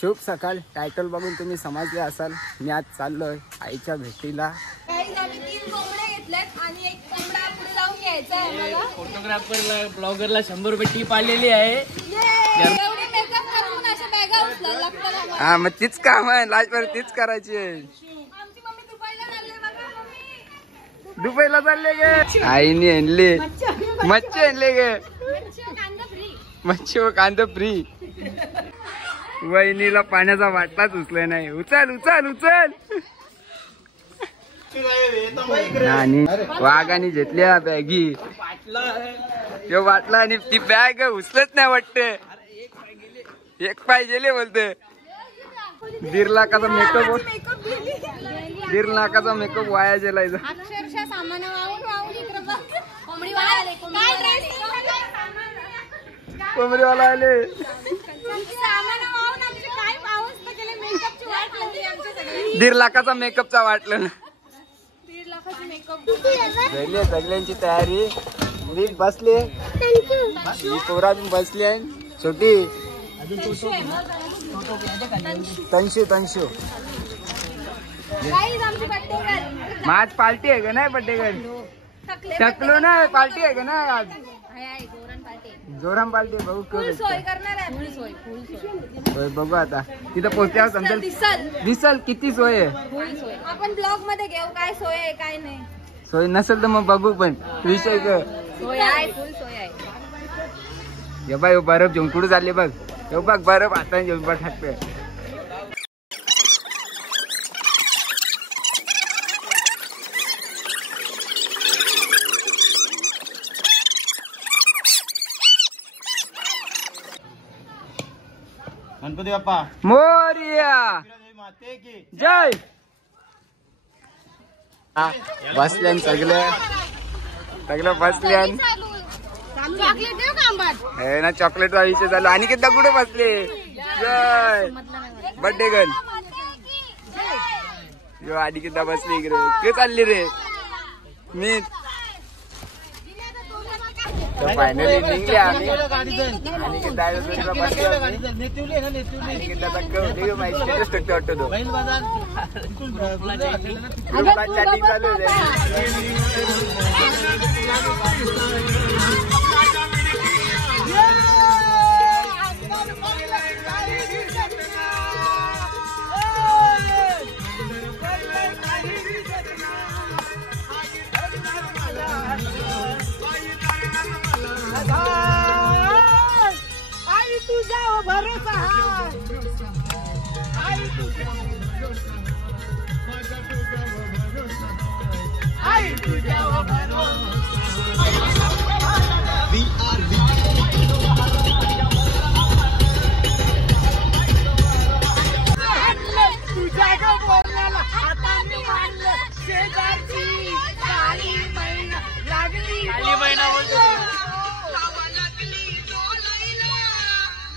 शुभ सकाळ. टायटल बघून तुम्ही समजले असाल मी आज चाललोय आईच्या भेटीला. फोटोग्राफरला ब्लॉगरला 100 रुपये टीप आलेली आहे. हा मग तीच काम आहे, लाजवर तीच करायची आहे. दुबईला चालले गे आईने आणले मच्छी आणले गे मच्छी व कांदा फ्री. वहिनीला पाण्याचा वाटलाच उचलाय नाही. उचल उचल उचल. आणि वाघाने घेतल्या बॅगी तो वाटला आणि ती बॅग उचलत नाही वाटते. एक पाय गेले बोलते. 1.5 लाखाचा मेकअप 1.5 लाखाचा मेकअप वाया गेलाय. कोंबडीवाला आले. 1.5 लाखाचा मेकअपचा वाटलं ना. झाली सगळ्यांची तयारी. मी बसले ही पोरा बसली आहे. छोटी तंशू माझ पार्टी आहे का नाही? बड्डे गर्ल थकलो ना. पार्टी आहे का नाही आज? जोराम पार्टी बघू. बघू आता तिथं पोहोचल्यावर समजेल दिसल किती सोय आहे. आपण ब्लॉग मध्ये घेऊ काय सोय आहे काय नाही. सोय नसेल तर मग बघू. पण विषय सोय आहे, फुल सोय आहे. हे बाय बर्फ घेऊन कुठे चालले बघ. हे बघ बर्फ आता घेऊन बघ टाकते. गणपती बाप्पा मोरया जय. बसल्यान सगळं बसल्यान हे ना. चॉकलेट विषय चालू. आणि किती कुठे बसले? जय बर्थडे गर्ल जो आधी किती बसले इकडे. के चालली रे मी. फायनली निघले आम्ही. आणि वाटतो तो चॅटिंग चालू आई तुझ्या भरोसा आई तुझ्या तुझ्या ग बोलण्याला हाताने मानलं. शेजारची काळी मैना लागली.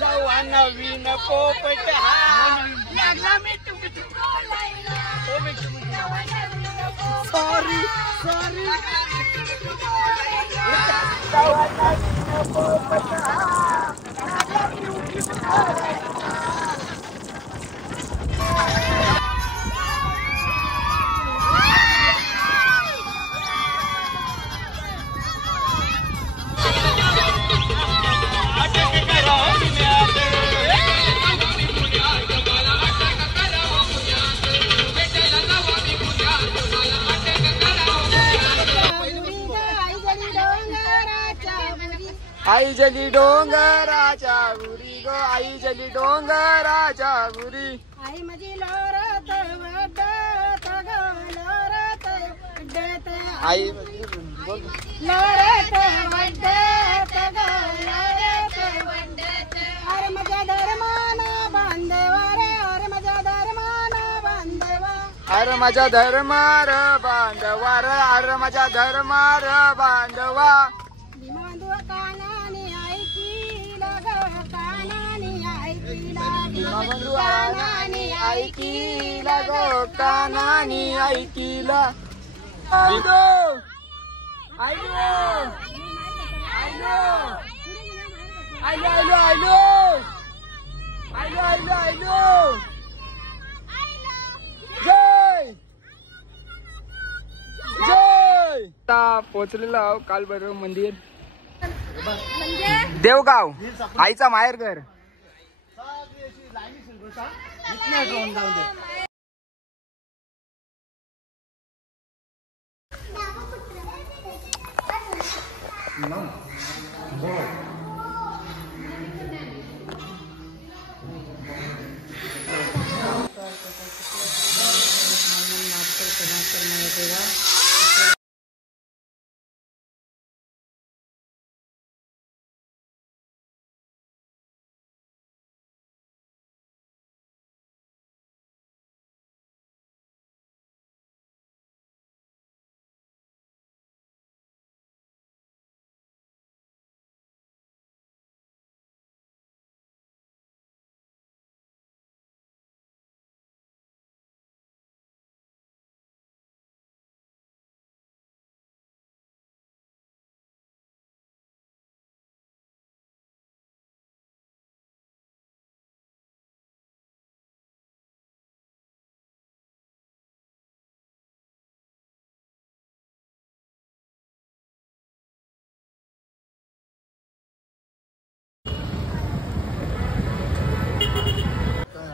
जवा नवीन पोपट लागला मी सॉरी आई जली डोंगराच्या गुरी गो. आई जली डोंगराच्या गुरी. आई माझी लोरत वडत ग लोरत वडत. आई लोरत वडत ग लोरत वडत. अरे माझ्या धर्मान बांधवा रे. अरे माझ्या धर्मान बांधवा. अरे माझ्या धर्मार बांधवा रे. अरे माझ्या धर्मार बांधवा. बांधवा कानाने ऐकीला ग कानाने ऐकीला. कानाने ऐकीला गो कानाने ऐकीला. आलो पोचलेलो आहो काल भैरव मंदिर देवगाव आईचा माहेर घर.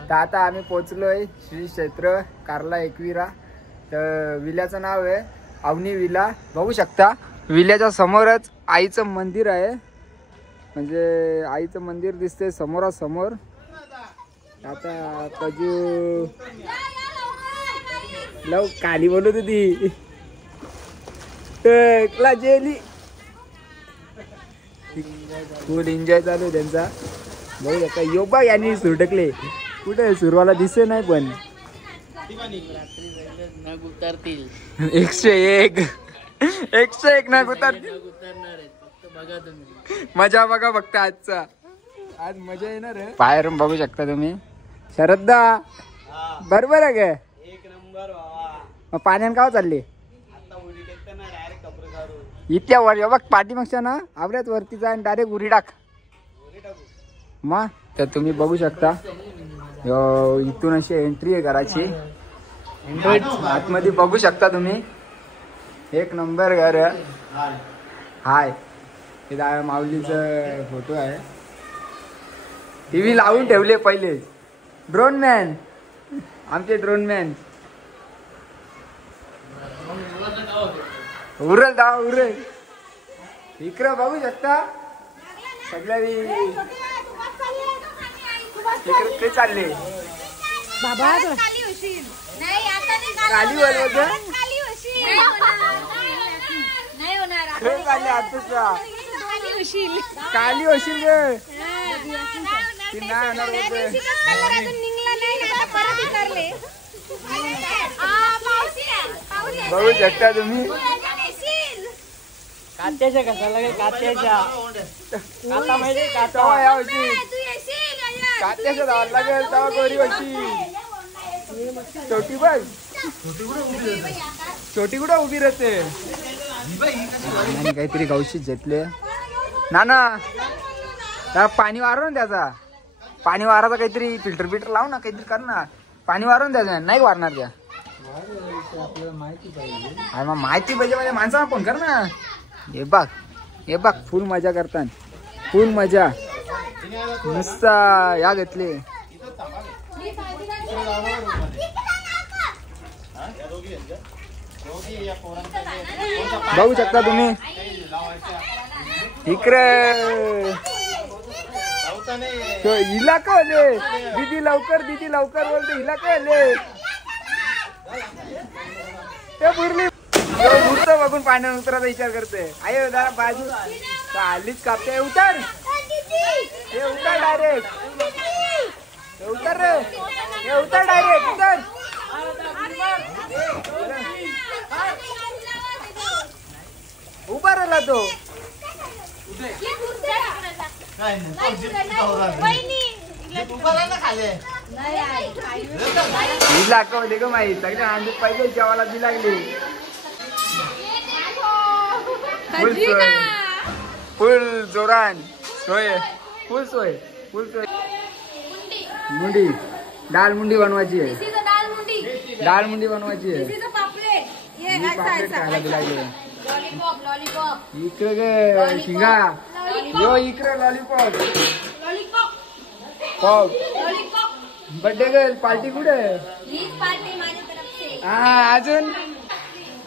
तर आता आम्ही पोचलोय श्री क्षेत्र कारला एकविरा. तर विल्याचं नाव आहे अवनी विला. बघू शकता विल्याच्या समोरच आईचं मंदिर आहे. म्हणजे आईचं मंदिर दिसते समोरासमोर. आता कजू लव काली बोलत होती जेली. फुल एन्जॉय चालू आहे त्यांचा. बघू शकता योबा यांनी सुटकले. कुठे सुरवाला दिसे नाही पण 101 नग उतरतील. मजा बघा फक्त आजचा. आज मजा येणार आहे. बाहेर बघू शकता तुम्ही. शरदा बरोबर आहे काय? एक नंबर मग पाण्यान का चालले इथल्या वर? बघ पाठीमागच्या ना आवऱ्यात वरती जा आणि डायरेक्ट उरी टाक मग. तर तुम्ही बघू शकता इथून अशी एंट्री आहे घराची. आतमध्ये बघू शकता तुम्ही. एक नंबर घर हाय. हे माऊलीचं फोटो आहे. टीव्ही लावून ठेवले पहिले. ड्रोन मॅन आमचे ड्रोन मॅन उरल दावा उरल. इकडं बघू शकता सगळ्या इकडे चालले बाबा. काली बोलवत चालले आताच काली होशील ग. नाही होणार बघू शकता तुम्ही. कात्याच्या कशाला काय कात्याच्या काता माहिती काता यावर्षी कात्याच्या धावायला लागेल तेव्हा गोरी होती. छोटी बघ छोटी कुठं उभी राहते. काहीतरी गवशीत घेतले ना पाणी वारव ना त्याचा. पाणी वाराचा काहीतरी फिल्टर बिल्टर लाव ना काहीतरी कर ना. पाणी वारवून द्यायचं नाही वारणार त्या. मग माहिती पाहिजे म्हणजे माणसाला फोन कर ना. हे बघ फुल मजा करतात. फुल मजा नुसता या घेतले. बघू शकता तुम्ही इकडे हिला कळले. दीदी लवकर बोलते. हिला कळले बुरली बघून पाण्यात उतरायचा विचार करते. आय जरा बाजू आलीच कापते. उतर हे उतर डायरेक्ट. उतर रे हे उतर डायरेक्ट उतर. उभा राहिला तो. लाखवले ग माहीत सगळ्या अंडी पाहिजे जेवायला बी लागली. फुल जोरान सोय फुल सोय. मुंडी डाळ मुंडी बनवायची आहे. This is a dal mundi. डाळ मुंडी बनवायची This आहे. is a paplet. ये मी ऐसा पापलेट ऐसा खायला दिलाय. लॉलीपॉप लॉलीपॉप इकडे गे शिंगा यो इकडे lollipop lollipop pop lollipop. Birthday girl party कुठे? हीच पार्टी माझ्या तरफ से. हा अजून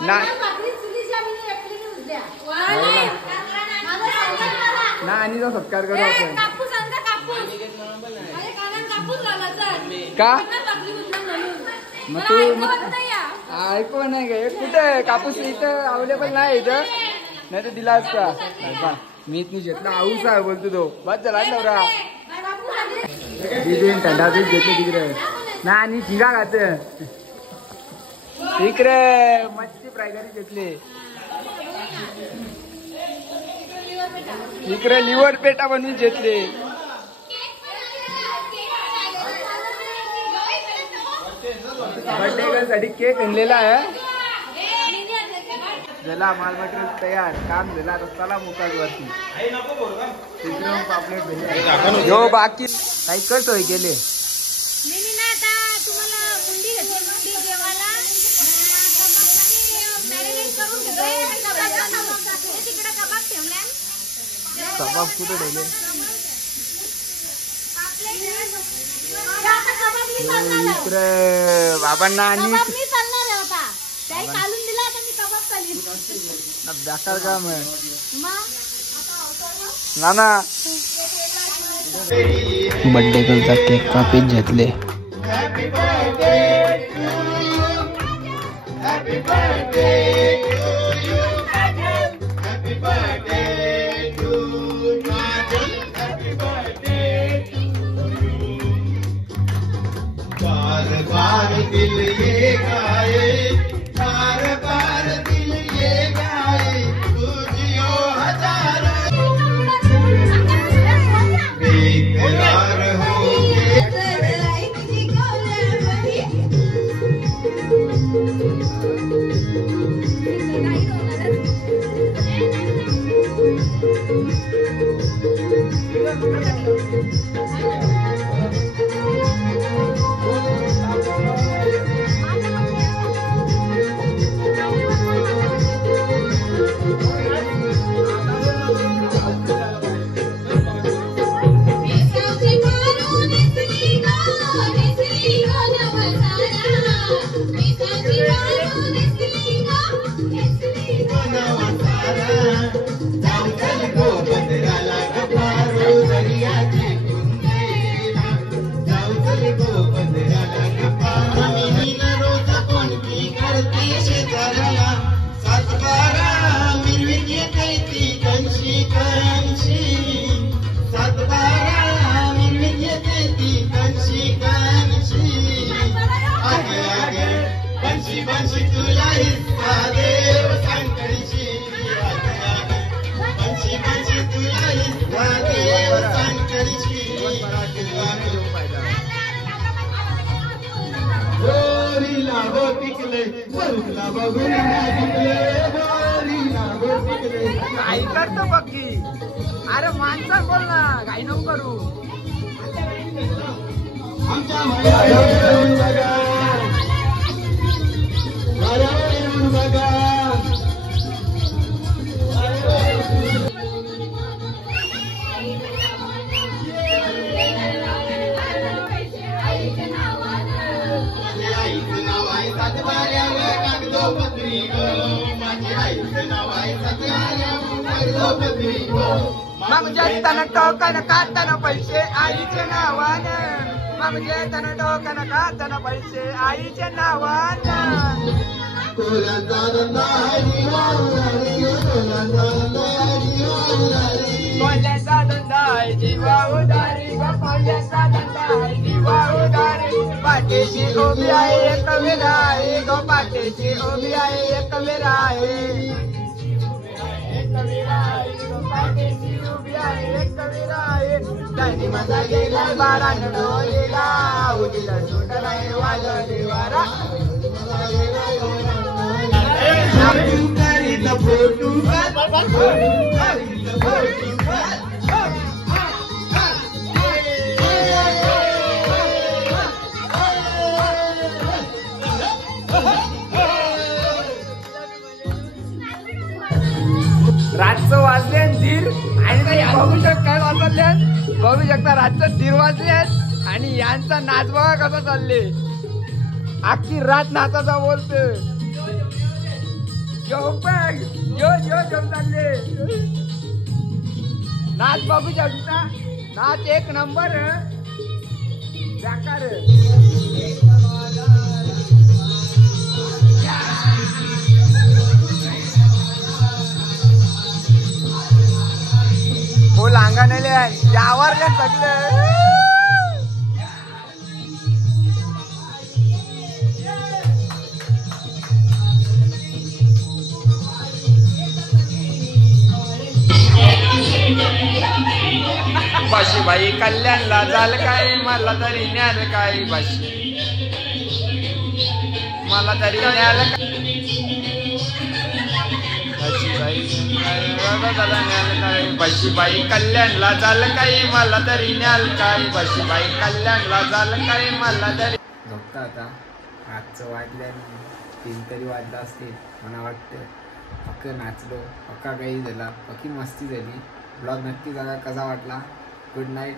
ना भाकरी चुलीची आम्ही रखलेली उद्या. माझा संकट मला. ना आणीचा सत्कार करू आपण. कापूस आणता कापूस. माझ्या कानात कापूस झाला तर. का? भाकरी उचला म्हणून. मग मला तू ऐकवत नाही या. ऐकू नाही काय कुठे कापूस इथं अवेलेबल नाही इथं नाही तर दिला असता. बा, मी इथनी घेतला आऊस आहे बोलतो तो बस चला नवरा माझा कापूस आणले. तिथे थंडा दूध घेतलं तिकडे ना आणि शिंगा खात इकडे मच्छी फ्राय करी घेतली. इकडे लिव्हर पेटा बनवून घेतले. बर्थडे गर्ल साठी केक आणलेला आहे. झाला माल मटेरियल तयार काम झाला आता चला मोकाच वरती तिकडे पापलेट यो बाकी काही कट होय गेले. मी ना आता तुम्हाला मुंडी घेतली मुंडी जेवायला मॅरिनेट करून ठेवलंय. तिकडे कबाब ठेवलाय. कबाब कुठे ठेवले? इकडे बाबांना आणि कबाब मी चालणार आहे होता त्याही काढून दिला आता मी कबाब चालीन. बेकार काम आहे मग नाना. बर्थडे गर्लचा केक कापीत घेतले. बार बार दिल ये गाए बार बार दिल ये गाए तुझियो हजारों बेकरार हो घाई करतो बघी. अरे माणसा बोल ना घाई नको करू. म्हणजे तन टोकन काढताना पैसे आईच्या नावानं. म्हणजे तन टोकन काढताना पैसे आईच्या नावानं. कोल्याचा धंदा आहे जीवा उदारी ग कोल्याचा धंदा आहे जीवा उदारी. पाठीशी उभी आहे एक वेळा आहे ग पाठीशी उभी आहे एक वेळा आहे. त्यांनी माझा गेलाय बारा डोलेला उजीला सुटलाय वाजले वारा. बघू शकता रातचं 3 वाजले आहेत आणि यांचा नाच बघा कसा चालले. अख्खी रात नाचाचा बोलतो. यो बघ यो यो जम चालले. नाच बघू शकता. नाच एक नंबर बेकार. फुल अंगणले यावर सगळं. बाशीबाई कल्याणला झालं काय मला तरी न्याल काय. मला तरी न्याल काय. बाशीबाई कल्याणला झालं काय मला तरी न्याल काय. बाशीबाई कल्याणला झालं काय मला तरी. बघता आता रातचं वाजल्या 3 तरी वाजलं असतील मला वाटतं. पक्क नाचलो पक्का काही झाला पक्की मस्ती झाली. ब्लॉग नक्की बघा कसा वाटला. Good night.